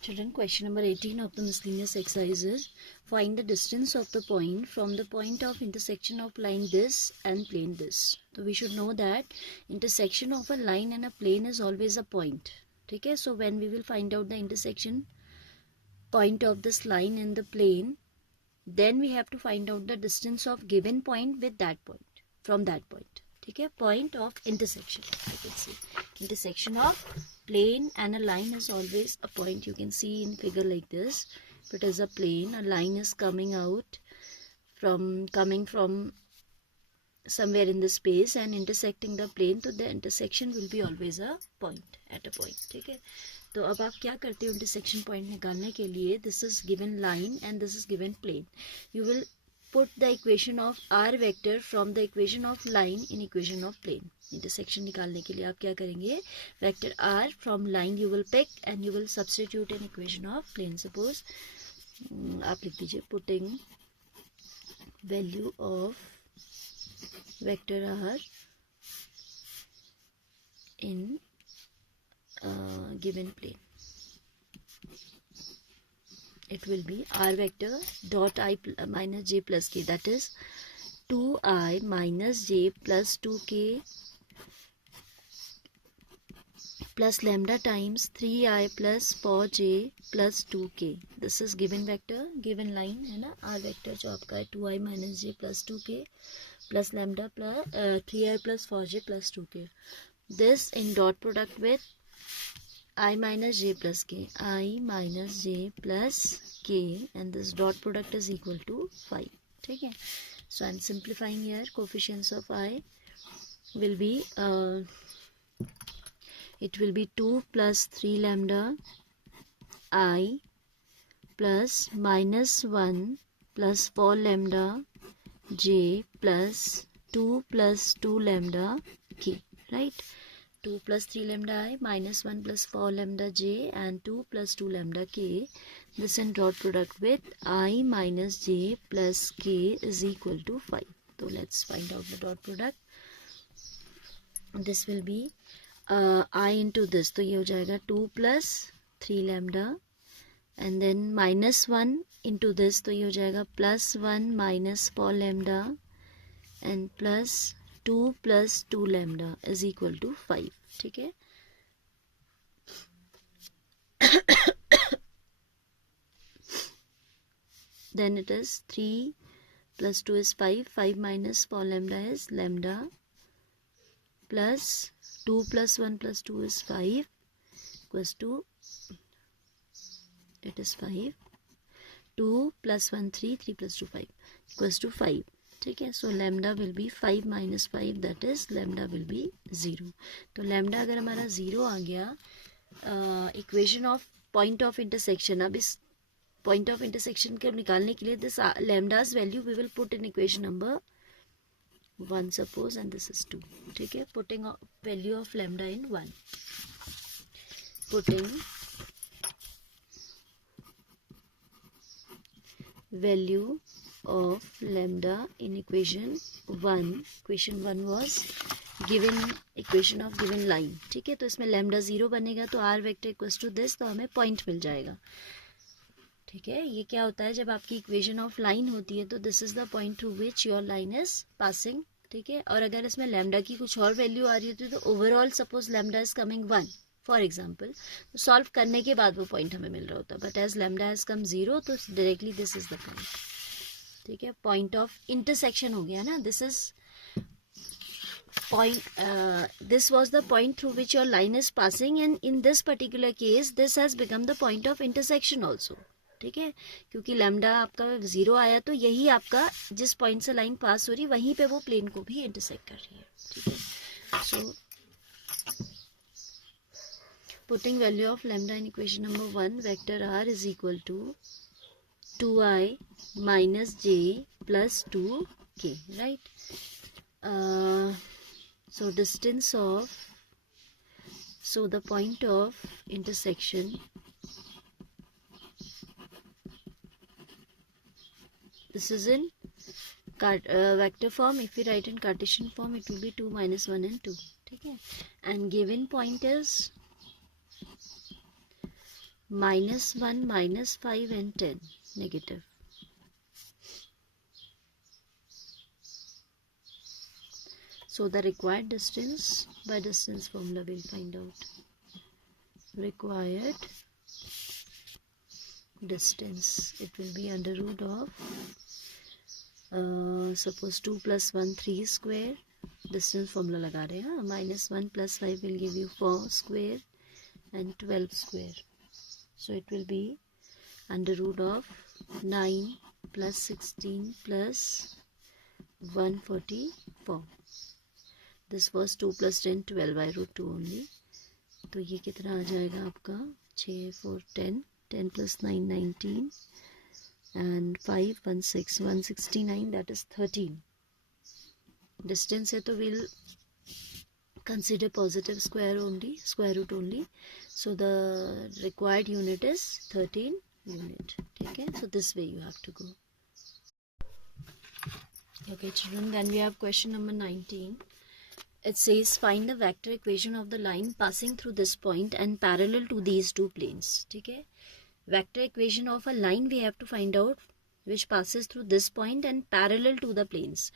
Children, question number 18 of the miscellaneous exercise is find the distance of the point from the point of intersection of line this and plane this. So we should know that intersection of a line and a plane is always a point. Okay, so when we will find out the intersection point of this line and the plane, then we have to find out the distance of given point with that point, from that point. Okay, point of intersection. You can see intersection of plane and a line is always a point. You can see in figure like this. If it is a plane, a line is coming from somewhere in the space and intersecting the plane, so the intersection will be always a point, at a point. ठीक है, तो अब आप क्या करते हो intersection point निकालने के लिए? This is given line and this is given plane. You will put the equation of r vector from the equation of line in equation of plane. Intersection निकालने के लिए आप क्या करेंगे? Vector r from line you will pick and you will substitute an equation of plane. Suppose आप लिख दीजिए putting value of vector r in given plane. It will be r vector dot I minus j plus k, that is 2i minus j plus 2k plus lambda times 3i plus 4j plus 2k. This is given vector, given line है ना. r vector जो आपका है 2i minus j plus 2k plus lambda plus 3i plus 4j plus 2k. This in dot product with I minus j plus k, I minus j plus k, and this dot product is equal to 5. Okay, so I'm simplifying here. Coefficients of I will be it will be 2 plus 3 lambda I plus minus 1 plus 4 lambda j plus 2 plus 2 lambda k, right? 2 plus 3 lambda I minus 1 plus 4 lambda j and 2 plus 2 lambda k. This in dot product with I minus j plus k is equal to 5. So let's find out the dot product. This will be I into this. तो ये हो जाएगा 2 plus 3 lambda and then minus 1 into this. तो ये हो जाएगा plus 1 minus 4 lambda and plus 2 plus 2 lambda is equal to 5. ठीक है, then it is 3 plus 2 is 5, 5 minus 4 lambda is lambda plus 2 plus 1 plus 2 is 5 equals to, it is 5, 2 plus 1 3, 3 plus 2 5 equals to 5. ठीक है, so lambda will be 5 minus 5, that is lambda will be 0. तो lambda अगर हमारा 0 आ गया equation of point of intersection, अब इस point of intersection को निकालने के लिए this lambda's value we will put in equation number 1 suppose and this is 2. ठीक है, putting value of lambda in 1, putting value of lambda in equation 1. equation 1 was given equation of given line. ठीक है, तो इसमें lambda 0 बनेगा तो r vector equals to this, तो हमें point मिल जाएगा. ठीक है, ये क्या होता है जब आपकी equation of line होती है तो this is the point through which your line is passing. ठीक है, और अगर इसमें lambda की कुछ और वैल्यू आ रही होती है तो overall suppose lambda is coming 1 for example, तो सॉल्व करने के बाद वो पॉइंट हमें मिल रहा होता है. But as lambda has come 0 तो directly this is the point. ठीक है, पॉइंट ऑफ इंटरसेक्शन हो गया ना. This is point, this was the point through which your line is passing and in this particular case this has become the point of intersection also. ठीक है, क्योंकि lambda आपका 0 आया तो यही आपका जिस पॉइंट से लाइन पास हो रही वहीं पे वो प्लेन को भी इंटरसेक्ट कर रही है. ठीक है, so putting value of lambda in equation number 1, vector r is equal to 2i minus j plus 2k, right? So distance of, so the point of intersection, this is in vector form. If we write in Cartesian form it will be 2 minus 1 and 2. ठीक है, and given point is -1, -5 and 10 negative. So the required distance, by distance formula we'll find out. Required distance, it will be under root of suppose 2 + 1 3 square, distance formula लगा रहे हैं, -1 + 5 will give you 4 square and 12 square. So it will be under root of 9 + 16 + 144. This was 2 + 10 12 by root 2 only. तो ये कितना आ जाएगा आपका 6 4 10 10 + 9 19 and 5 16 169, that is 13. Distance है तो we'll consider positive square root only. So the required unit is 13 unit. ठीक है, so this way you have to go. Okay children, then we have question number 19. It says find the vector equation of the line passing through this point and parallel to these two planes. ठीक है, vector equation of a line we have to find out which passes through this point and parallel to the planes.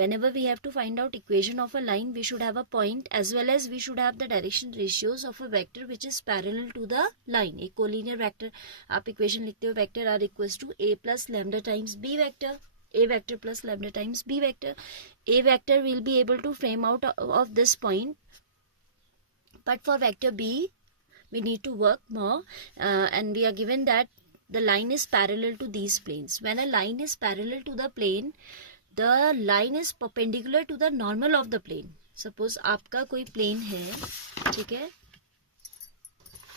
Whenever we have to find out equation of a line, we should have a point as well as we should have the direction ratios of a vector which is parallel to the line. एक collinear vector आप equation लिखते हो, vector r equals to a plus lambda times b vector. A vector plus lambda times b vector. A vector will be able to frame out of this point, but for vector b we need to work more, and we are given that the line is parallel to these planes. When a line is parallel to the plane, the line is perpendicular to the normal of the plane. Suppose आपका कोई plane है, ठीक है,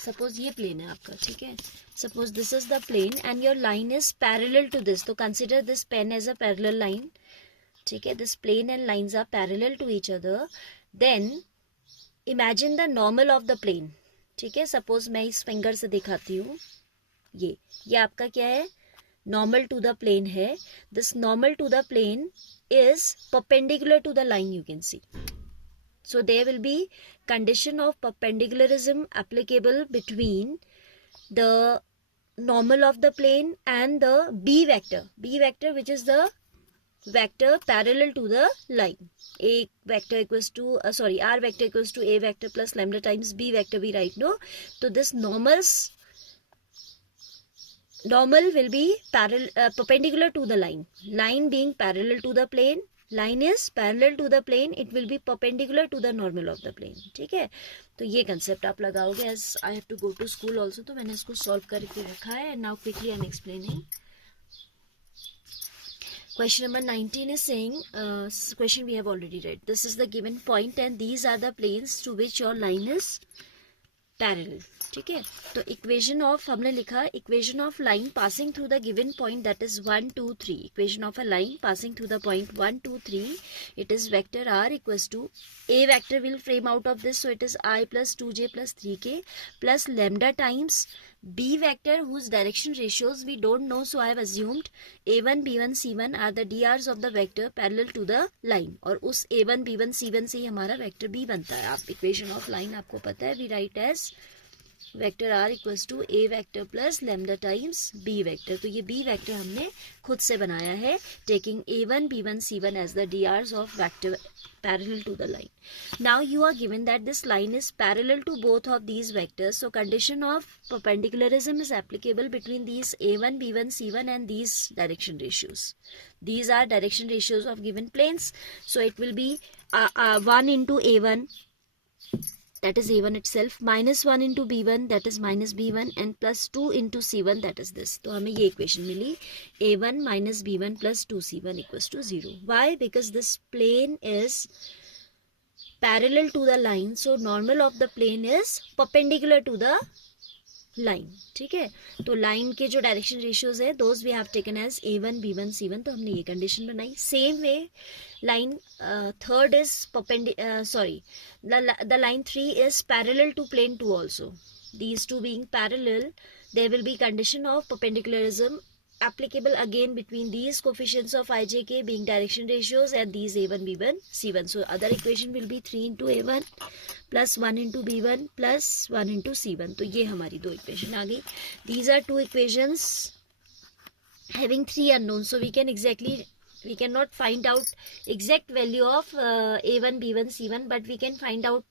suppose ये plane है आपका, ठीक है, suppose this is the plane and your line is parallel to this, तो consider this pen as a parallel line, ठीक है, this plane and lines are parallel to each other. Then imagine the normal of the plane, ठीक है, suppose मैं इस finger से दिखाती हूँ, ये आपका क्या है, normal to the plane है. This normal to the plane is perpendicular to the line, you can see. So there will be condition of perpendicularism applicable between the normal of the plane and the b vector which is the vector parallel to the line. A vector equals to r vector equals to a vector plus lambda times b vector we write, no? So this normal will be perpendicular to the line being parallel to the plane. Line is parallel to the plane, it will be perpendicular to the normal of the plane. ठीक है, तो ये concept आप लगाओगे. As I have to go to school also, तो मैंने इसको solve करके रखा है. And now quickly I am explaining. Question number 19 is saying, question we have already read. This is the given point and these are the planes to which your line is parallel. ठीक है, तो equation of हमने लिखा, equation of line passing through the given point that is 1 2 3. Equation of a line passing through the point 1 2 3, it is vector r equals to a vector will frame out of this, so it is i plus 2j plus 3k plus lambda times b vector whose direction ratios we don't know, so I have assumed a1 b1 c1 are the dr's of the vector parallel to the line. और उस a1 b1 c1 से ही हमारा vector b बनता है. आप equation of line आपको पता है, we write as vector r equals to a vector plus lambda times b vector. तो ये b वेक्टर हमने खुद से बनाया है, taking a1 b1 c1 as the dr's of vector parallel to the line. Now you are given that this line is parallel to both of these vectors, so condition of perpendicularism is applicable between these a1 b1 c1 and these direction ratios. These are direction ratios of given planes, so it will be 1 into a1, that is a1 itself, minus 1 into b1, that is minus b1, and plus 2 into c1, that is this. तो हमें ये equation milli, a1 minus b1 plus 2c1 equals to 0. Why? Because this plane is parallel to the line, so normal of the plane is perpendicular to the line. ठीक है, तो line के जो direction ratios है those we have taken as a1 b1 c1, तो हमने ये condition बनाई. Same way line 3rd is the line 3 is parallel to plane 2 also. These two being parallel, there will be condition of perpendicularism applicable again between these coefficients of I, J, K being direction ratios and these A1, B1, C1. So other equation will be 3 into A1 plus 1 into B1 plus 1 into C1. तो ये हमारी दो equation आ गई. These are two equations having three unknowns. So we cannot find out exact value of A1, B1, C1, but we can find out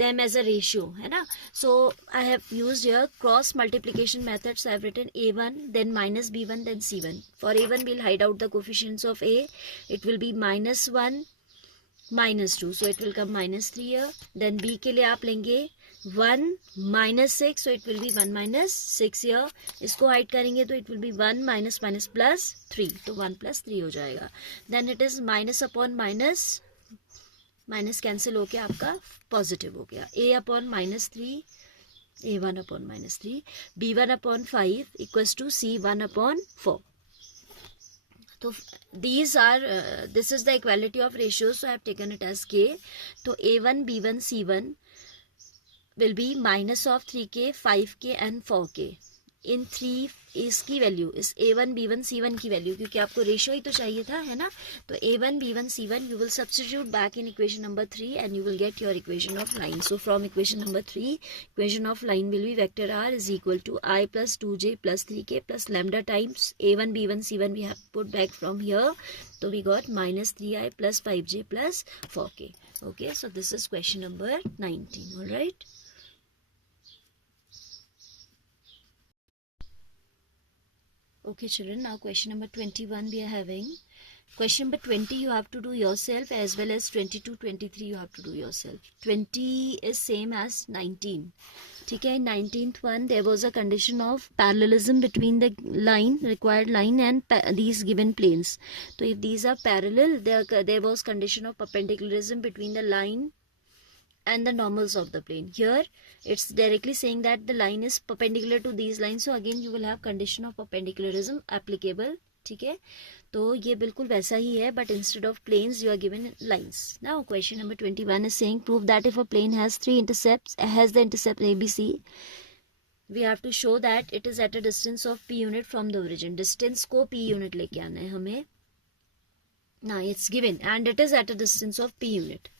them as a ratio, है ना. So I have used here cross multiplication method. So I have written A1, then minus B1, then C1. For A1 we'll hide out the coefficients of A. It will be minus 1, minus 2. So it will come minus 3 here. Then B के लिए आप लेंगे 1 minus 6. So it will be 1 minus 6 here. इसको hide करेंगे तो it will be 1 minus minus plus 3. तो 1 plus 3 हो जाएगा. Then it is minus upon minus. Minus cancel होके आपका पॉजिटिव हो गया. A upon minus 3, A1 upon minus 3, B1 upon 5 equals to C1 upon 4. तो these are this is the equality of ratios. So I have taken it as K. तो A1, B1, C1 will be minus of 3K, 5K and 4K. इन 3 इसकी value, इस A1, B1, C1 की value, क्योंकि आपको ratio ही तो चाहिए था, है ना. तो A1, B1, C1 you will substitute back in equation number 3 and you will get your equation of line. So from equation number 3, equation of line will be vector R is equal to I plus 2J plus 3K plus lambda times A1, B1, C1 we have put back from here. So we got minus 3I plus 5J plus 4K. Okay, so this is question number 19. All right. Okay children, now question number 21 we are having. Question number 20 you have to do yourself, as well as 22, 23 you have to do yourself. 20 is same as 19. Okay, in 19th one there was a condition of parallelism between the line, required line, and these given planes. So if these are parallel, there was condition of perpendicularism between the line and the normals of the plane. Here it's directly saying that the line is perpendicular to these lines. So again you will have condition of perpendicularism applicable. ठीक है, तो ये बिल्कुल वैसा ही है, but instead of planes you are given lines. Now question number 21 is saying prove that if a plane has the intercept ABC, we have to show that it is at a distance of p unit from the origin. Distance को p unit लेके आना है हमें. Now it's given and it is at a distance of p unit.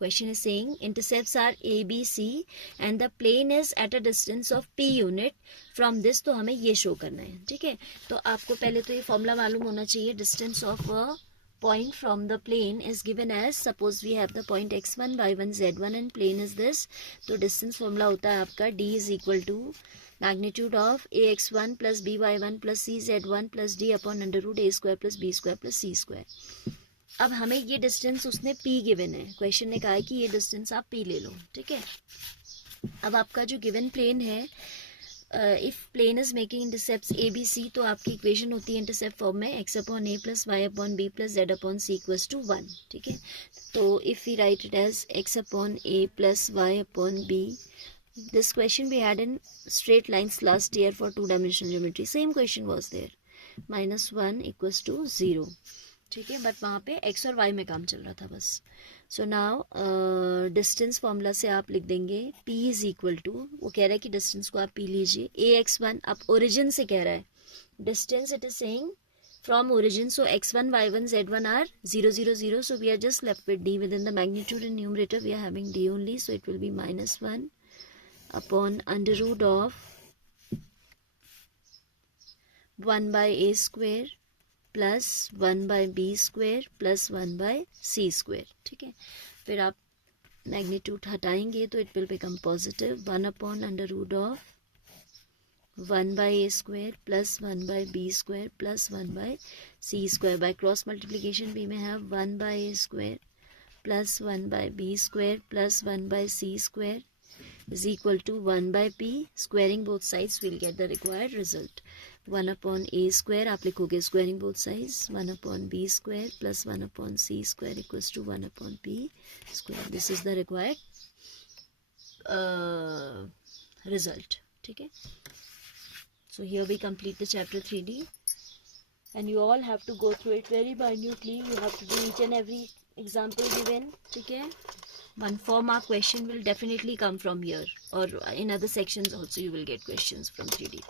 Question is saying intercepts are A, B, C and the plane is at a distance of P unit from this. तो हमें ये show करना है. ठीक है, तो आपको पहले तो ये फॉर्मूला मालूम होना चाहिए. Distance of a point from the plane is given as, suppose we have the point x1, y1, z1 and plane is this. तो distance फॉर्मूला होता है आपका D is equal to magnitude of ax1 plus by1 plus cz1 plus d upon under root a square plus b square plus c square. अब हमें ये distance उसने p given है. Question ने कहा है कि ये डिस्टेंस आप p ले लो. ठीक है, अब आपका जो गिवन प्लेन है, if plane is making intercepts A B C, तो आपकी इक्वेशन होती है इंटरसेप्ट फॉर्म में x upon A plus Y upon B plus Z upon C equals to 1. ठीक है, तो if we write it as x upon A plus Y upon B, this question we had in straight lines last year for 2 dimensional geometry. Same question was there, -1 equals to 0. ठीक है, but वहाँ पे x और y में काम चल रहा था बस. सो नाउ डिस्टेंस फॉर्मूला से आप लिख देंगे p इज इक्वल टू, वो कह रहा है कि डिस्टेंस को आप p लीजिए, ax1. अब ओरिजिन से कह रहा है distance, it is saying from origin. So x1, y1, z1 are 0, 0, 0. So we are just left with d. Within the magnitude and numerator we are having d only. So it will be -1 upon under root of 1 by a square plus 1 by B square plus 1 by C square. ठीक है, फिर आप magnitude हटाएंगे तो it will become positive 1 upon under root of 1 by a square plus 1 by B square plus 1 by C square. By cross multiplication we में have 1 by a square plus 1 by B square plus 1 by C square is equal to 1 by p. Squaring both sides will get the required result. 1 upon a square आप लिखोगे squaring both sides, 1 upon b square plus 1 upon c square equals to 1 upon p square. This is the required result. ठीक है, so here we complete the chapter 3D and you all have to go through it very minutely. You have to do each and every example given. ठीक है, 1 4-mark question will definitely come from here, or in other sections also you will get questions from 3D.